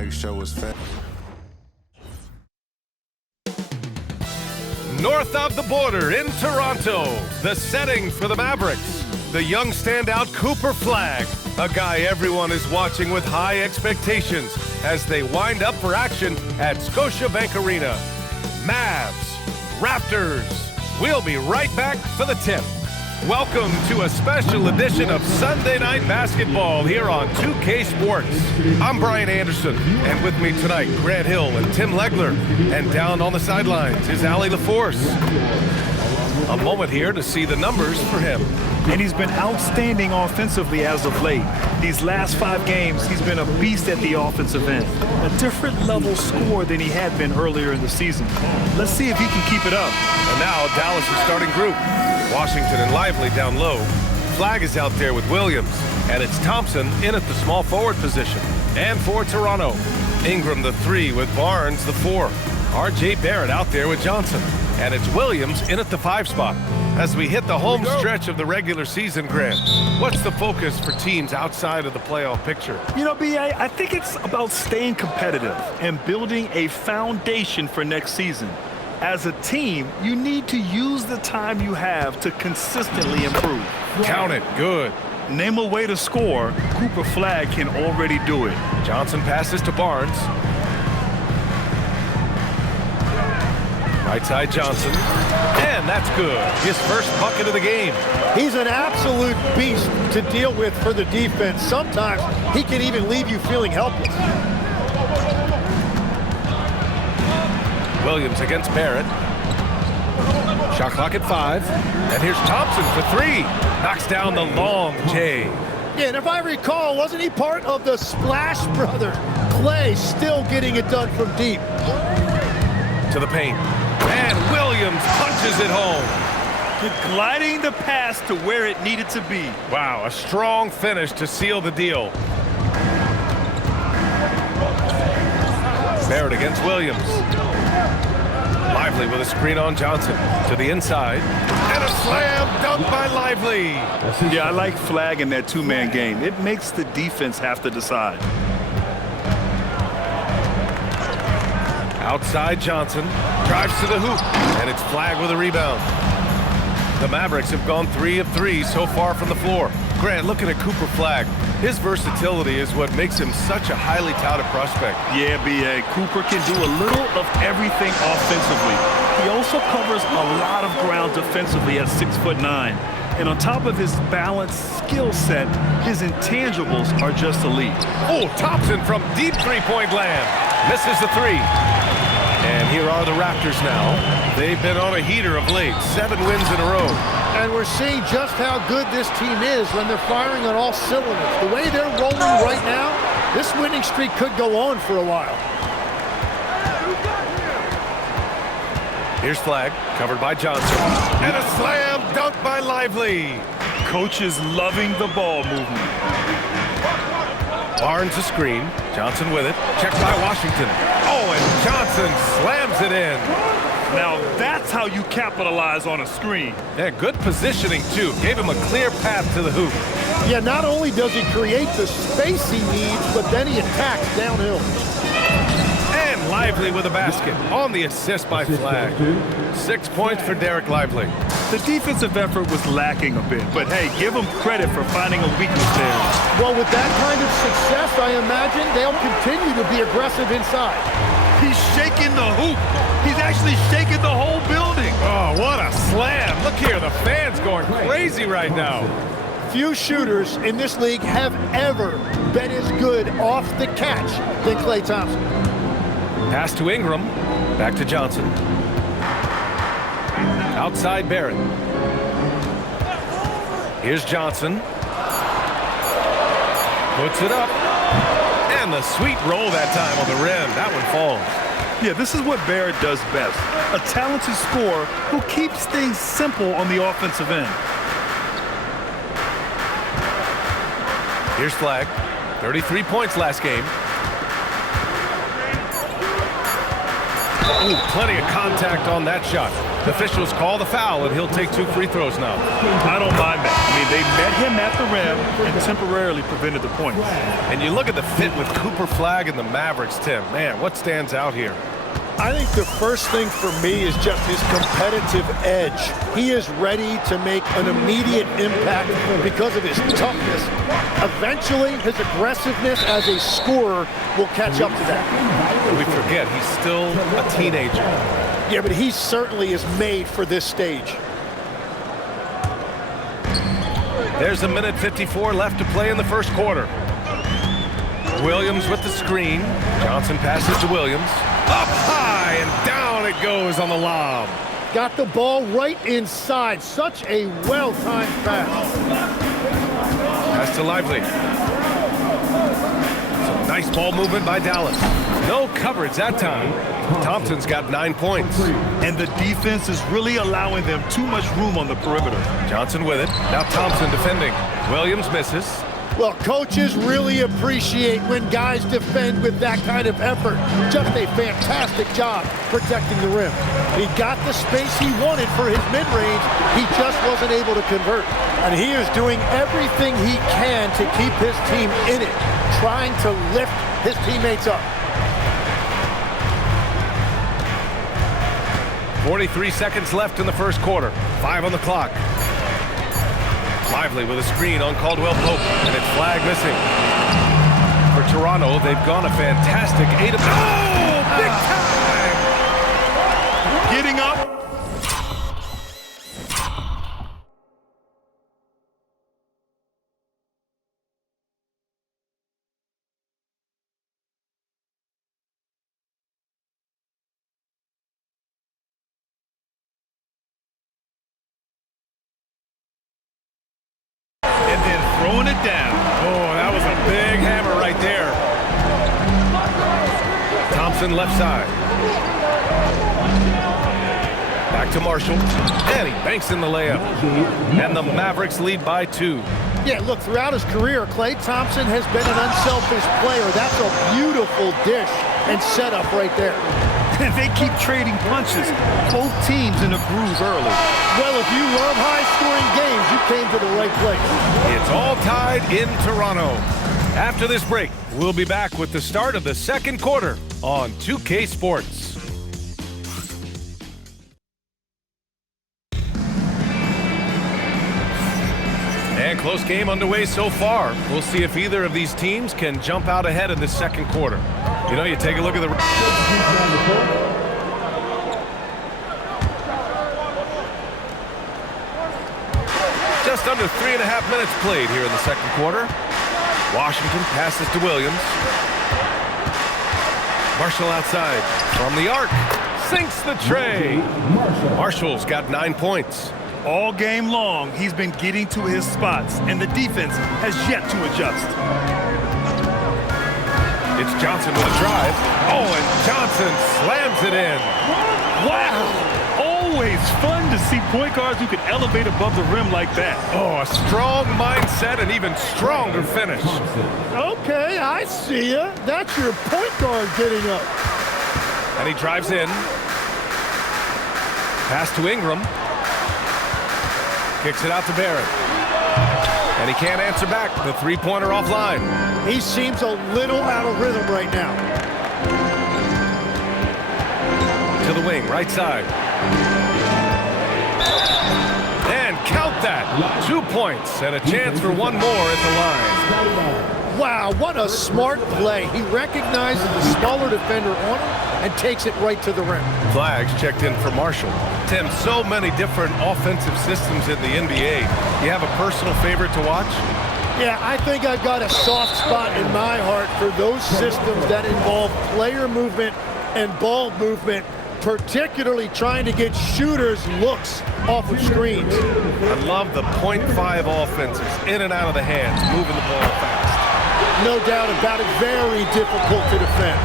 make sure it's fair. North of the border in Toronto, the setting for the Mavericks. The young standout Cooper Flagg, a guy everyone is watching with high expectations as they wind up for action at Scotiabank Arena. Mavs, Raptors. We'll be right back for the tip. Welcome to a special edition of Sunday Night Basketball here on 2K Sports. I'm Brian Anderson, and with me tonight, Grant Hill and Tim Legler. And down on the sidelines is Allie LaForce. A moment here to see the numbers for him. And he's been outstanding offensively as of late. These last 5 games, he's been a beast at the offensive end. A different level score than he had been earlier in the season. Let's see if he can keep it up. And now Dallas' starting group. Washington and Lively down low. Flagg is out there with Williams. And it's Thompson in at the small forward position. And for Toronto, Ingram the 3 with Barnes the 4. R.J. Barrett out there with Johnson. And it's Williams in at the 5 spot. As we hit the home stretch of the regular season, Grant, what's the focus for teams outside of the playoff picture? You know, B.A., I think it's about staying competitive and building a foundation for next season. As a team, you need to use the time you have to consistently improve. Count it. Good. Name a way to score. Cooper Flagg can already do it. Johnson passes to Barnes. Right side Johnson. And that's good. His first bucket of the game. He's an absolute beast to deal with for the defense. Sometimes he can even leave you feeling helpless. Williams against Barrett. Shot clock at 5. And here's Thompson for 3. Knocks down the long J. Yeah, and if I recall, wasn't he part of the Splash Brothers? Clay still getting it done from deep. To the paint. And Williams punches it home. Gliding the pass to where it needed to be. Wow, a strong finish to seal the deal. Barrett against Williams. Lively with a screen on Johnson. To the inside. And a slam dunk by Lively. Yeah, I like Flagg in that 2-man game. It makes the defense have to decide. Outside Johnson. Drives to the hoop. And it's Flagg with a rebound. The Mavericks have gone 3 of 3 so far from the floor. Grant, looking at Cooper Flagg, his versatility is what makes him such a highly touted prospect. Yeah, B.A. Cooper can do a little of everything offensively. He also covers a lot of ground defensively at 6'9". And on top of his balanced skill set, his intangibles are just elite. Oh, Thompson from deep three-point land. Misses the 3. And here are the Raptors now. They've been on a heater of late. 7 wins in a row. And we're seeing just how good this team is when they're firing on all cylinders. The way they're rolling right now, this winning streak could go on for a while. Here's Flagg, covered by Johnson. And a slam dunk by Lively. Coach is loving the ball movement. Barnes a screen. Johnson with it. Checked by Washington. Oh, and Johnson slams it in. Now that's how you capitalize on a screen. Yeah, good positioning, too. Gave him a clear path to the hoop. Yeah, not only does he create the space he needs, but then he attacks downhill. And Lively with a basket on the assist by Flagg. 6 points for Derek Lively. The defensive effort was lacking a bit, but hey, give them credit for finding a weakness there. Well, with that kind of success, I imagine they'll continue to be aggressive inside. He's shaking the hoop. He's actually shaking the whole building. Oh, what a slam. Look here, the fans going crazy right now. Few shooters in this league have ever been as good off the catch than Klay Thompson. Pass to Ingram. Back to Johnson. Outside Barrett. Here's Johnson. Puts it up. And the sweet roll that time on the rim. That one falls. Yeah, this is what Barrett does best. A talented scorer who keeps things simple on the offensive end. Here's Flagg. 33 points last game. Ooh, plenty of contact on that shot. The officials call the foul, and he'll take 2 free throws now. I don't mind that. I mean, they met him at the rim and temporarily prevented the points. And you look at the fit with Cooper Flagg and the Mavericks, Tim. Man, what stands out here? I think the first thing for me is just his competitive edge. He is ready to make an immediate impact because of his toughness. Eventually, his aggressiveness as a scorer will catch up to that. We forget, he's still a teenager. Yeah, but he certainly is made for this stage. There's 1:54 left to play in the first quarter. Williams with the screen. Johnson passes to Williams. Up high and down it goes on the lob. Got the ball right inside. Such a well-timed pass. Pass to Lively. Some nice ball movement by Dallas. No coverage that time. Thompson's got 9 points. And the defense is really allowing them too much room on the perimeter. Johnson with it. Now Thompson defending. Williams misses. Well, coaches really appreciate when guys defend with that kind of effort. Just a fantastic job protecting the rim. He got the space he wanted for his mid-range. He just wasn't able to convert. And he is doing everything he can to keep his team in it, trying to lift his teammates up. 43 seconds left in the first quarter. 5 on the clock. Lively with a screen on Caldwell Pope, and it's Flagg missing. For Toronto, they've gone a fantastic 8 of... Oh, big time! Getting up. Throwing it down. Oh, that was a big hammer right there. Thompson left side. Back to Marshall. And he banks in the layup. And the Mavericks lead by 2. Yeah, look, throughout his career, Klay Thompson has been an unselfish player. That's a beautiful dish and setup right there. And they keep trading punches. Both teams in a groove early. Well, if you love high-scoring games, you came to the right place. It's all tied in Toronto. After this break, we'll be back with the start of the second quarter on 2K Sports. And close game underway so far. We'll see if either of these teams can jump out ahead in the second quarter. You know, you take a look at the... Just under 3.5 minutes played here in the second quarter. Washington passes to Williams. Marshall outside from the arc. Sinks the tray. Marshall's got 9 points. All game long, he's been getting to his spots, and the defense has yet to adjust. It's Johnson with a drive. Oh, and Johnson slams it in. Wow! Always fun to see point guards who can elevate above the rim like that. Oh, a strong mindset and even stronger finish. Okay, I see ya. That's your point guard getting up. And he drives in. Pass to Ingram. Kicks it out to Barrett. And he can't answer back. The three-pointer offline. He seems a little out of rhythm right now. To the wing, right side. And count that. 2 points and a chance for one more at the line. Wow, what a smart play. He recognizes the smaller defender on him and takes it right to the rim. Flags checked in for Marshall. Tim, so many different offensive systems in the NBA. You have a personal favorite to watch? Yeah, I think I've got a soft spot in my heart for those systems that involve player movement and ball movement, particularly trying to get shooters looks off of screens. I love the .5 offenses, in and out of the hands, moving the ball fast. No doubt about it, very difficult to defend.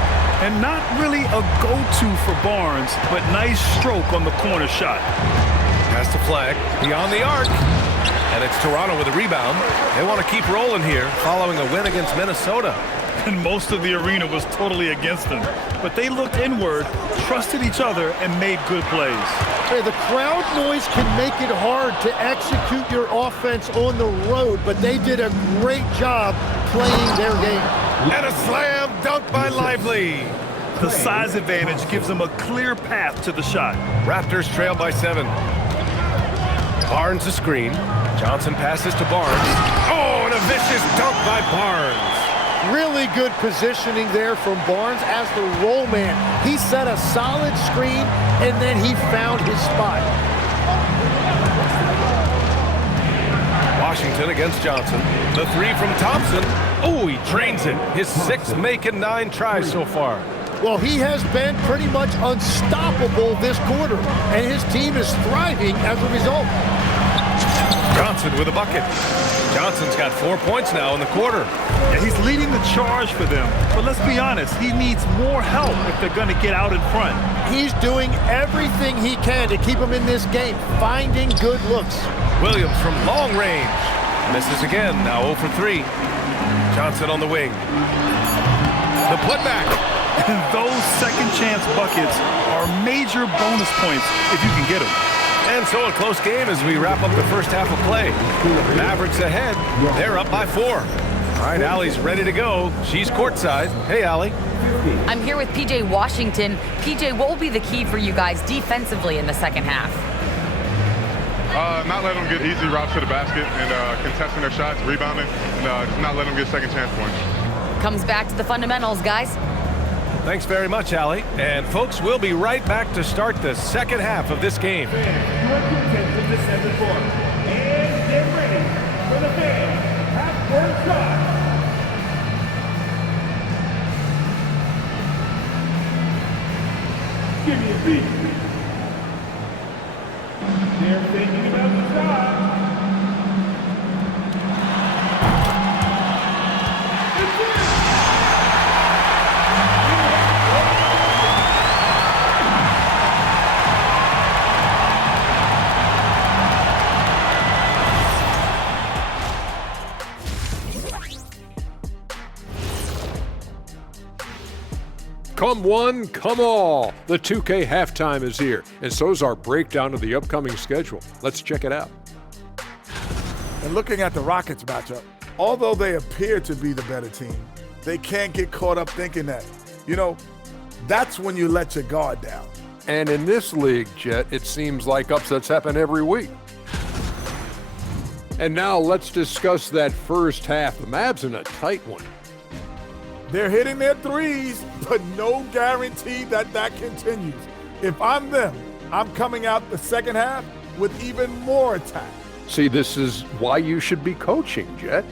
And not really a go-to for Barnes, but nice stroke on the corner shot. Pass to Flagg, beyond the arc. And it's Toronto with a rebound. They want to keep rolling here following a win against Minnesota. and most of the arena was totally against them. But they looked inward, trusted each other, and made good plays. Hey, the crowd noise can make it hard to execute your offense on the road, but they did a great job playing their game. And a slam dunk by Lively. The size advantage gives them a clear path to the shot. Raptors trail by 7. Barnes a screen. Johnson passes to Barnes. Oh, and a vicious dunk by Barnes. Really good positioning there from Barnes as the roll man. He set a solid screen, and then he found his spot. Washington against Johnson. The 3 from Thompson. Oh, he drains it. His 6th make in 9 tries so far. Well, he has been pretty much unstoppable this quarter, and his team is thriving as a result. Johnson with a bucket. Johnson's got 4 points now in the quarter. Yeah, he's leading the charge for them. But let's be honest, he needs more help if they're going to get out in front. He's doing everything he can to keep them in this game, finding good looks. Williams from long range. Misses again, now 0 for 3. Johnson on the wing. The putback. And those second chance buckets are major bonus points if you can get them. And so a close game as we wrap up the first half of play. Mavericks ahead. They're up by 4. All right, Allie's ready to go. She's courtside. Hey, Allie. I'm here with PJ Washington. PJ, what will be the key for you guys defensively in the second half? Not letting them get easy routes to the basket and contesting their shots, rebounding, and just not letting them get second chance points. Comes back to the fundamentals, guys. Thanks very much, Allie. And folks, we'll be right back to start the second half of this game. And get ready for the fan half-court shot. Give me a beat. They're thinking about the shot. It's in! Come one, come all. The 2K halftime is here, and so's our breakdown of the upcoming schedule. Let's check it out. And looking at the Rockets matchup, although they appear to be the better team, they can't get caught up thinking that. You know, that's when you let your guard down. And in this league, Jet, it seems like upsets happen every week. And now let's discuss that first half. The Mavs in a tight one. They're hitting their threes, but no guarantee that that continues. If I'm them, I'm coming out the second half with even more attack. See, this is why you should be coaching, Jet.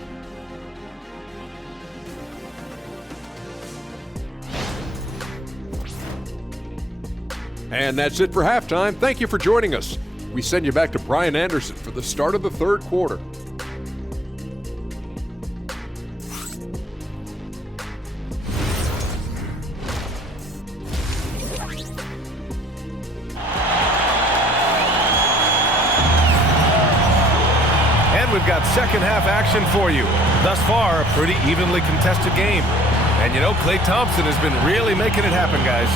And that's it for halftime. Thank you for joining us. We send you back to Brian Anderson for the start of the third quarter. We've got second half action for you. Thus far, a pretty evenly contested game. And you know, Klay Thompson has been really making it happen, guys.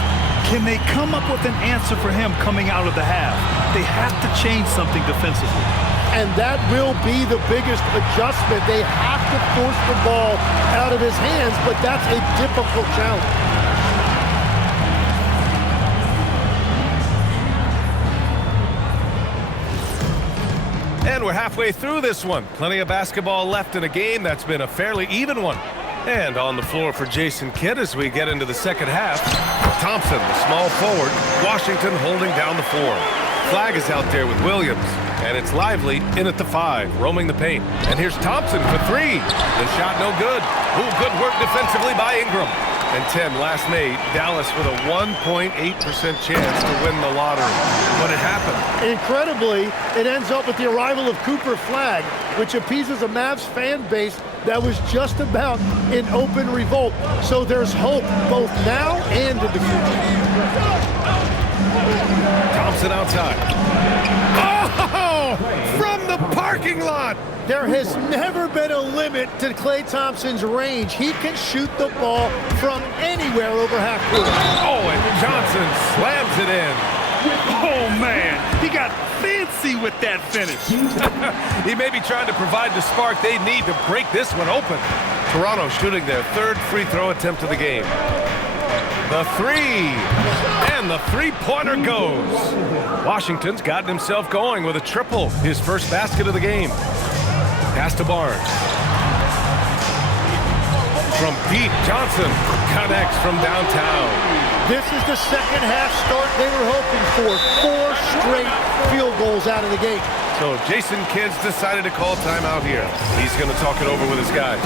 Can they come up with an answer for him coming out of the half? They have to change something defensively. And that will be the biggest adjustment. They have to force the ball out of his hands, but that's a difficult challenge. And we're halfway through this one. Plenty of basketball left in a game that's been a fairly even one. And on the floor for Jason Kidd as we get into the second half. Thompson, the small forward. Washington holding down the 4. Flag is out there with Williams. And it's Lively in at the 5, roaming the paint. And here's Thompson for 3. The shot no good. Ooh, good work defensively by Ingram. And 10 last made. Dallas with a 1.8% chance to win the lottery. But it happened. Incredibly, it ends up with the arrival of Cooper Flag, which appeases a Mavs fan base that was just about in open revolt. So there's hope both now and in the future. Thompson outside. Oh! From the park parking lot. There has never been a limit to Klay Thompson's range. He can shoot the ball from anywhere over half court. Oh, and Johnson slams it in. Oh, man, he got fancy with that finish. He may be trying to provide the spark they need to break this one open. Toronto shooting their third free throw attempt of the game. The three, and the three-pointer goes. Washington's gotten himself going with a triple, his first basket of the game. Pass to Barnes. From deep, Johnson connects from downtown. This is the second half start they were hoping for. 4 straight field goals out of the gate. So Jason Kidd's decided to call timeout here. He's going to talk it over with his guys.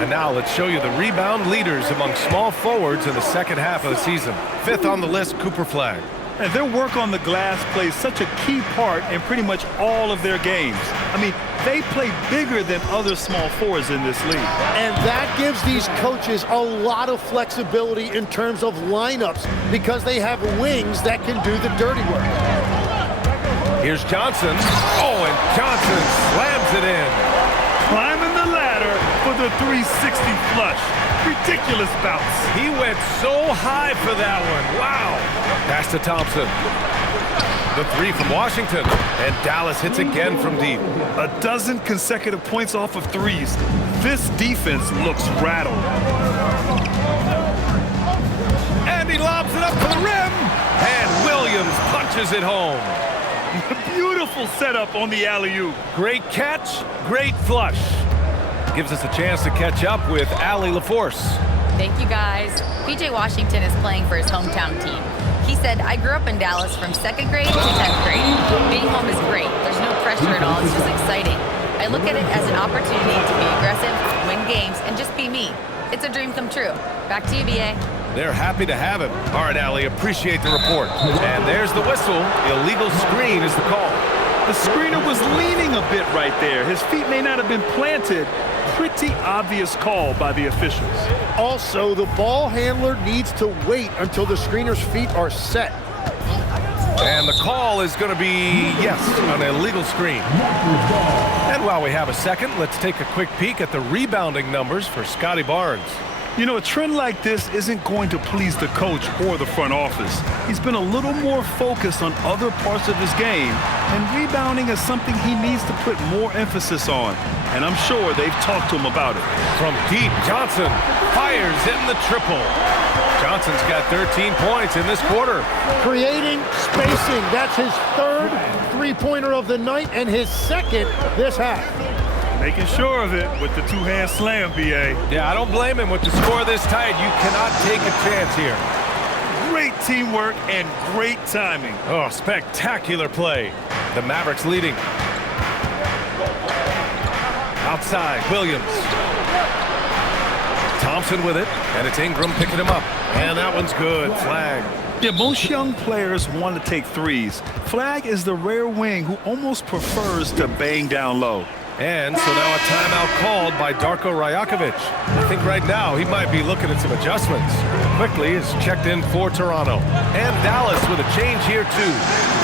And now let's show you the rebound leaders among small forwards in the second half of the season. 5th on the list, Cooper Flag. And their work on the glass plays such a key part in pretty much all of their games. I mean, they play bigger than other small forwards in this league. And that gives these coaches a lot of flexibility in terms of lineups because they have wings that can do the dirty work. Here's Johnson. Oh, and Johnson slams it in. Climbing the ladder for the 360 flush. Ridiculous bounce. He went so high for that one. Wow. Pass to Thompson. The three from Washington. And Dallas hits again from deep. A dozen consecutive points off of threes. This defense looks rattled. And he lobs it up to the rim. And Williams punches it home. Beautiful setup on the alley-oop. Great catch, great flush. Gives us a chance to catch up with Allie LaForce. Thank you, guys. PJ Washington is playing for his hometown team. He said, I grew up in Dallas from 2nd grade to 10th grade. Being home is great. There's no pressure at all. It's just exciting. I look at it as an opportunity to be aggressive, win games, and just be me. It's a dream come true. Back to you, BA. They're happy to have him. All right, Allie, appreciate the report. And there's the whistle. Illegal screen is the call. The screener was leaning a bit right there. His feet may not have been planted. Pretty obvious call by the officials. Also, the ball handler needs to wait until the screener's feet are set. And the call is going to be, yes, an illegal screen. And while we have a second, let's take a quick peek at the rebounding numbers for Scotty Barnes. You know, a trend like this isn't going to please the coach or the front office. He's been a little more focused on other parts of his game, and rebounding is something he needs to put more emphasis on. And I'm sure they've talked to him about it. From deep, Johnson fires in the triple. Johnson's got 13 points in this quarter. Creating spacing. That's his 3rd three-pointer of the night and his 2nd this half. Making sure of it with the 2-hand slam, BA. Yeah, I don't blame him with the score this tight. You cannot take a chance here. Great teamwork and great timing. Oh, spectacular play. The Mavericks leading. Outside, Williams. Thompson with it, and it's Ingram picking him up. And that one's good. Flag. Yeah, most young players want to take threes. Flag is the rare wing who almost prefers to bang down low. And so now a timeout called by Darko Rajakovic. I think right now he might be looking at some adjustments. Quickly is checked in for Toronto. And Dallas with a change here too.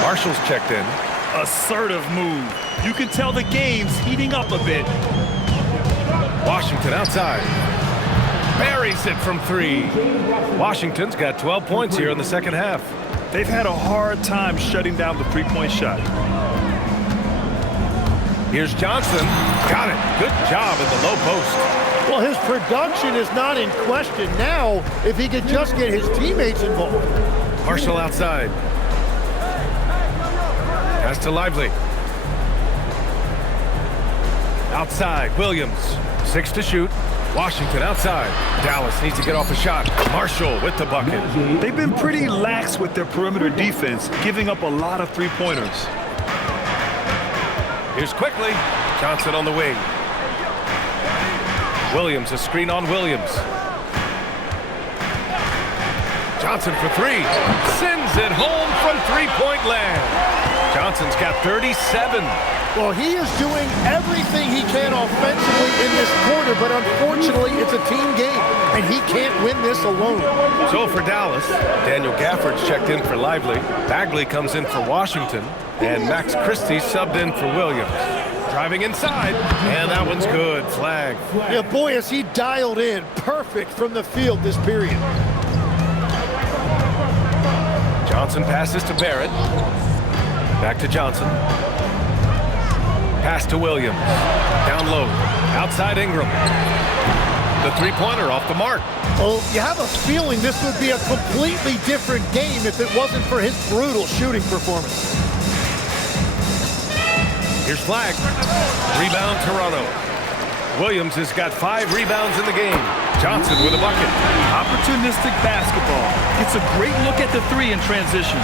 Marshall's checked in. Assertive move. You can tell the game's heating up a bit. Washington outside. Buries it from 3. Washington's got 12 points here in the second half. They've had a hard time shutting down the three-point shot. Here's Johnson. Got it. Good job in the low post. Well, his production is not in question now if he could just get his teammates involved. Marshall outside. Pass to Lively. Outside, Williams. 6 to shoot. Washington outside. Dallas needs to get off a shot. Marshall with the bucket. They've been pretty lax with their perimeter defense, giving up a lot of three-pointers. Here's quickly. Johnson on the wing. Williams, a screen on Williams. Johnson for 3. Sends it home from three-point land. Johnson's got 37. Well, he is doing everything he can offensively in this quarter, but unfortunately, it's a team game, and he can't win this alone. So for Dallas, Daniel Gafford's checked in for Lively. Bagley comes in for Washington. And Max Christie subbed in for Williams. Driving inside, and that one's good. Flag. Yeah, boy, is he dialed in. Perfect from the field this period. Johnson passes to Barrett. Back to Johnson. Pass to Williams. Down low. Outside Ingram. The three-pointer off the mark. Oh, you have a feeling this would be a completely different game if it wasn't for his brutal shooting performance. Here's Flag. Rebound, Toronto. Williams has got 5 rebounds in the game. Johnson with a bucket. Opportunistic basketball. Gets a great look at the three in transition.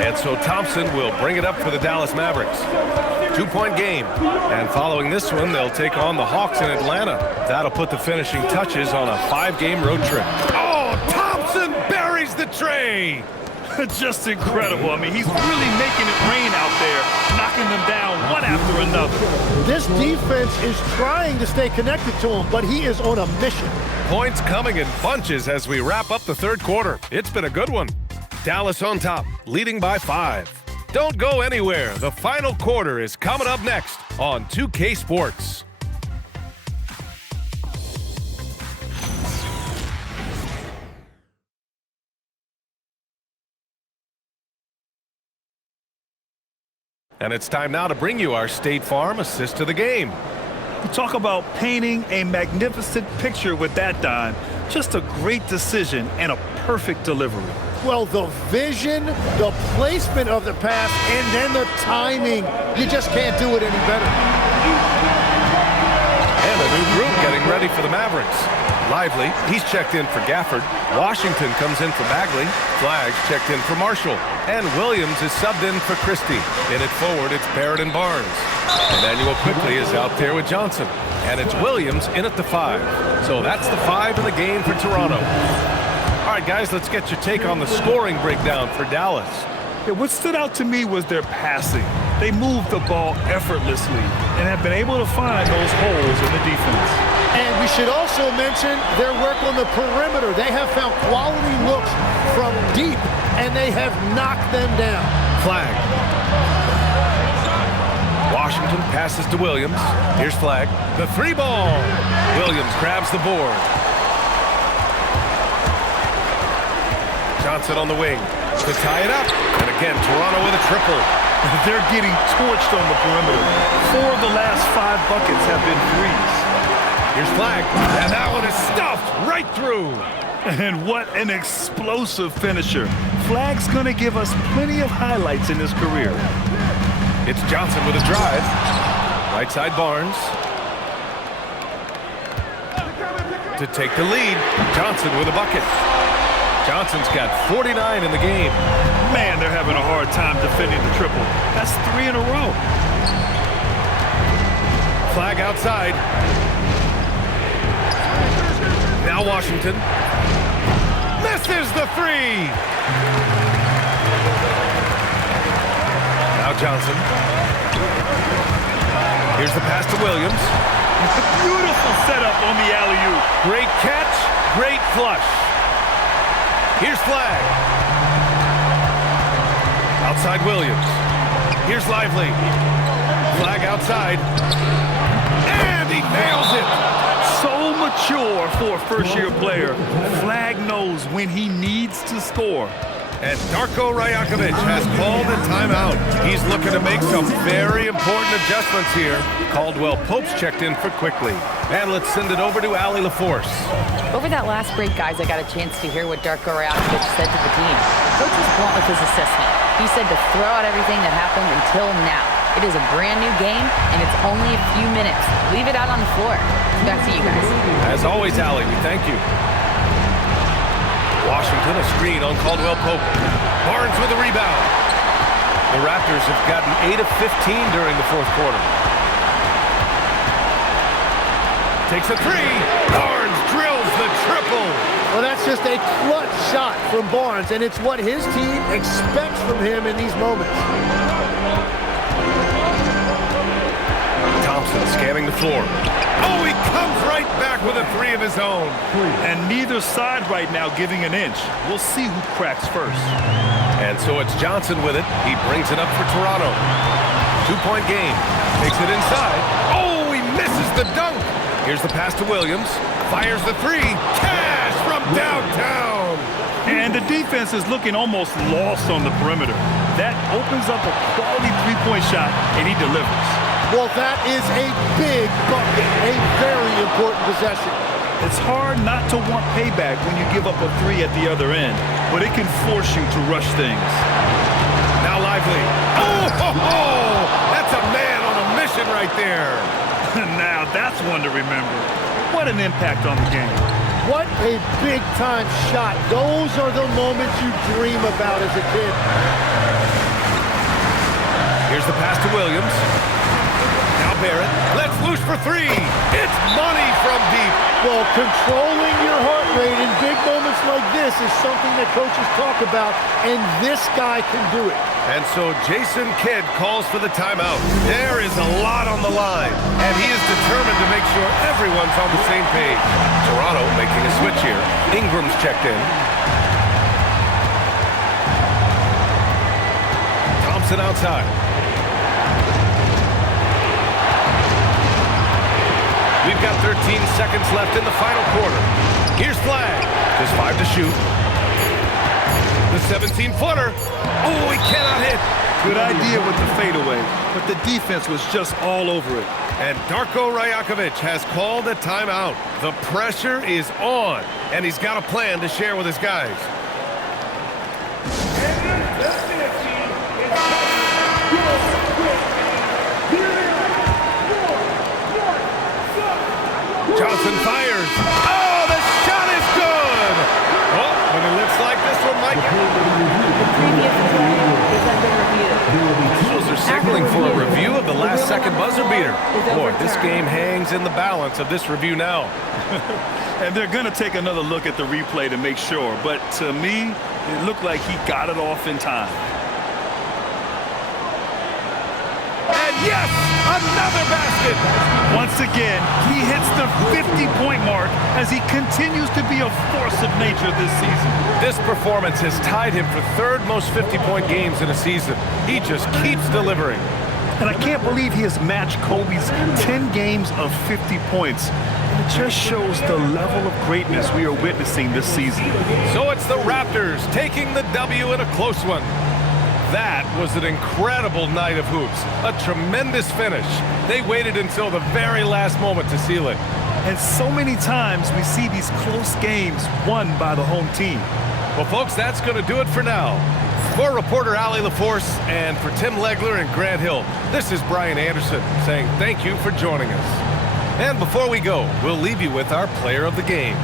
And so Thompson will bring it up for the Dallas Mavericks. 2-point game. And following this one, they'll take on the Hawks in Atlanta. That'll put the finishing touches on a 5-game road trip. Oh, Thompson buries the tray. Just incredible. I mean, he's really making it rain out there, knocking them down one after another. This defense is trying to stay connected to him, but he is on a mission. Points coming in bunches as we wrap up the third quarter. It's been a good one. Dallas on top, leading by 5. Don't go anywhere. The final quarter is coming up next on 2K Sports. And it's time now to bring you our State Farm assist to the game. You talk about painting a magnificent picture with that dime. Just a great decision and a perfect delivery. Well, the vision, the placement of the pass, and then the timing. You just can't do it any better. And a new group getting ready for the Mavericks. Lively, he's checked in for Gafford. Washington comes in for Bagley. Flags checked in for Marshall. And Williams is subbed in for Christie. In it forward, it's Barrett and Barnes. Emmanuel quickly is out there with Johnson. And it's Williams in at the 5. So that's the 5 in the game for Toronto. All right, guys, let's get your take on the scoring breakdown for Dallas. Yeah, what stood out to me was their passing. They moved the ball effortlessly and have been able to find those holes in the defense. And we should also mention their work on the perimeter. They have found quality looks from deep, and they have knocked them down. Flag. Washington passes to Williams. Here's Flag. The 3-ball. Williams grabs the board. Johnson on the wing to tie it up. And again, Toronto with a triple. They're getting torched on the perimeter. 4 of the last 5 buckets have been threes. Here's Flag. And that one is stuffed right through. And what an explosive finisher. Flag's going to give us plenty of highlights in his career. It's Johnson with a drive. Right side Barnes. To take the lead. Johnson with a bucket. Johnson's got 49 in the game. Man, they're having a hard time defending the triple. That's 3 in a row. Flag outside. Now Washington. Misses the 3. Now Johnson. Here's the pass to Williams. Beautiful setup on the alley-oop. Great catch, great flush. Here's Flag. Outside Williams. Here's Lively. Flag outside. And he nails it. So mature for a first-year player. Flag knows when he needs to score. And Darko Rajakovic has called a timeout. He's looking to make some very important adjustments here. Caldwell Pope's checked in for quickly. And let's send it over to Allie LaForce. Over that last break, guys, I got a chance to hear what Darko Rajakovic said to the team. Coach was blunt with his assessment. He said to throw out everything that happened until now. It is a brand new game, and it's only a few minutes. Leave it out on the floor. Back to you guys. As always, Allie, we thank you. Washington, a screen on Caldwell Pope. Barnes with a rebound. The Raptors have gotten 8 of 15 during the fourth quarter. Takes a 3. Barnes drills the triple. Well, that's just a clutch shot from Barnes, and it's what his team expects from him in these moments. Thompson scanning the floor. Oh, he comes right back with a three of his own. And neither side right now giving an inch. We'll see who cracks first. And so it's Johnson with it. He brings it up for Toronto. 2-point game. Takes it inside. Oh, he misses the dunk. Here's the pass to Williams. Fires the three. Cash from downtown. And the defense is looking almost lost on the perimeter. That opens up a quality three-point shot, and he delivers. Well, that is a big bucket, a very important possession. It's hard not to want payback when you give up a three at the other end, but it can force you to rush things. Now Lively. Oh, that's a man on a mission right there. Now that's one to remember. What an impact on the game. What a big-time shot. Those are the moments you dream about as a kid. Here's the pass to Williams. Now Barrett. Let's loose for three. It's money from deep. Well, controlling your heart rate in big moments like this is something that coaches talk about, and this guy can do it. And so Jason Kidd calls for the timeout. There is a lot on the line, and he is determined to make sure everyone's on the same page. Toronto making a switch here. Ingram's checked in. Thompson outside. We've got 13 seconds left in the final quarter. Here's Flag. Just 5 to shoot. The 17-footer. Oh, he cannot hit. Good idea with the fadeaway, but the defense was just all over it. And Darko Rajakovic has called a timeout. The pressure is on, and he's got a plan to share with his guys. Johnson fires. Oh, the shot is good. Oh, and it looks like this one might get... The previous play is under review. Officials are signaling for a review of the last second buzzer beater. Boy, this game hangs in the balance of this review now. And they're going to take another look at the replay to make sure. But to me, it looked like he got it off in time. And yes, another basket. Once again, he hits the 50-point mark as he continues to be a force of nature this season. This performance has tied him for third most 50-point games in a season. He just keeps delivering. And I can't believe he has matched Kobe's 10 games of 50 points. And it just shows the level of greatness we are witnessing this season. So it's the Raptors taking the W in a close one. That was an incredible night of hoops. A tremendous finish. They waited until the very last moment to seal it. And so many times we see these close games won by the home team. Well, folks, that's going to do it for now. For reporter Allie LaForce and for Tim Legler and Grant Hill, this is Brian Anderson saying thank you for joining us. And before we go, we'll leave you with our player of the game.